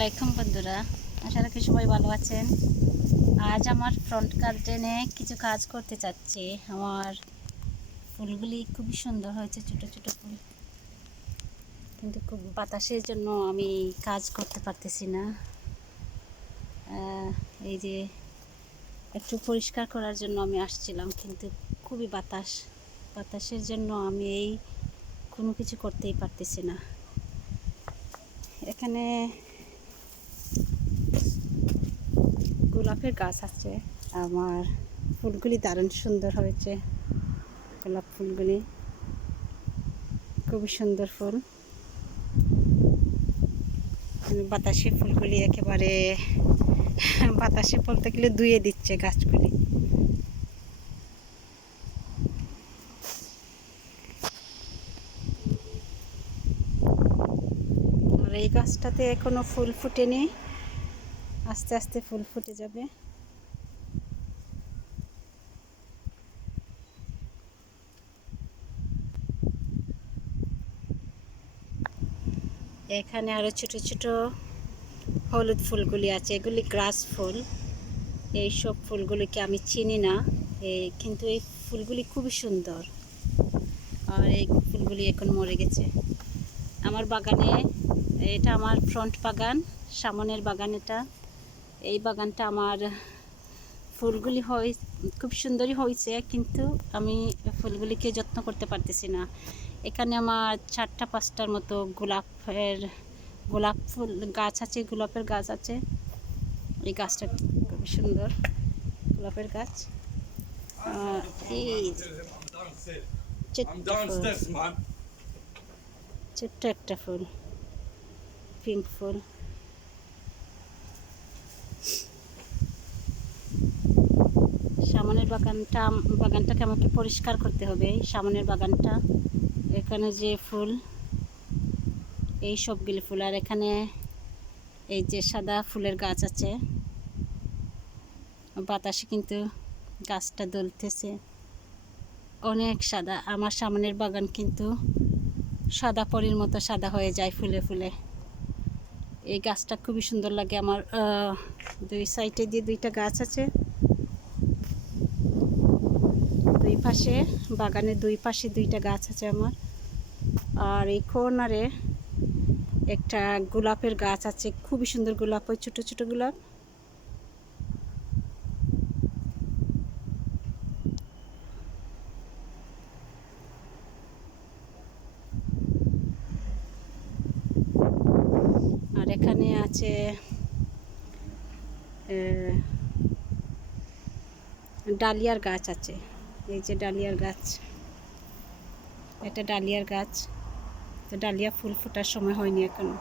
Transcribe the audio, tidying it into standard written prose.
আলাইকুম বন্ধুরা, আশা রাখি সবাই ভালো আছেন। আজ আমার ফ্রন্ট গার্ডেনে কিছু কাজ করতে চাচ্ছি। আমার ফুলগুলি খুবই সুন্দর হয়েছে, ছোট ছোট ফুল, কিন্তু খুব বাতাসের জন্য আমি কাজ করতে পারতেছি না। এই যে একটু পরিষ্কার করার জন্য আমি আসছিলাম, কিন্তু খুবই বাতাসের জন্য আমি এই কোনো কিছু করতেই পারতেছি না। এখানে গোলাপের গাছ আছে, আমার ফুলগুলি দারুণ সুন্দর হয়েছে। গোলাপ ফুলগুলি খুবই সুন্দর ফুল। বাতাসে ফুলগুলি একেবারে বাতাসে বলতে গেলে ধুয়ে দিচ্ছে গাছগুলি। আর এই গাছটাতে এখনো ফুল ফুটেনি, আস্তে আস্তে ফুল ফুটে যাবে। এখানে আরো ছোট ছোট হলুদ ফুলগুলি আছে, এগুলি গ্রাস ফুল। এই সব ফুলগুলিকে আমি চিনি না, কিন্তু এই ফুলগুলি খুবই সুন্দর। আর এই ফুলগুলি এখন মরে গেছে। আমার বাগানে, এটা আমার ফ্রন্ট বাগান, সামনের বাগান এটা। এই বাগানটা আমার ফুলগুলি খুব সুন্দরই হয়েছে, কিন্তু আমি ফুলগুলিকে যত্ন করতে পারতেছি না। এখানে আমার 4-5টার মতো গোলাপ ফুল গাছ আছে, গোলাপের গাছ আছে। এই গাছটা খুব সুন্দর, গোলাপের গাছ। এই ছোট্ট একটা ফুল, পিঙ্ক ফুল। সামনের বাগানটাকে আমাকে পরিষ্কার করতে হবে। সামনের বাগানটা, এখানে যে ফুল, এই সবগুলি ফুল। আর এখানে এই যে সাদা ফুলের গাছ আছে, বাতাসে কিন্তু গাছটা দুলতেছে, অনেক সাদা। আমার সামনের বাগান কিন্তু সাদা পরীর মতো সাদা হয়ে যায় ফুলে ফুলে। এই গাছটা খুবই সুন্দর লাগে আমার। দুই সাইডে দিয়ে 2টা গাছ আছে, দুই পাশে, বাগানের 2 পাশে 2টা গাছ আছে আমার। আর এই কর্নারে একটা গোলাপের গাছ আছে, খুবই সুন্দর গোলাপ, ওই ছোট ছোট গোলাপ। আর এখানে আছে ডালিয়ার গাছ আছে। এই যে ডালিয়ার গাছ, এটা ডালিয়ার গাছ। তো ডালিয়া ফুল ফোটার সময় হয়নি এখনো।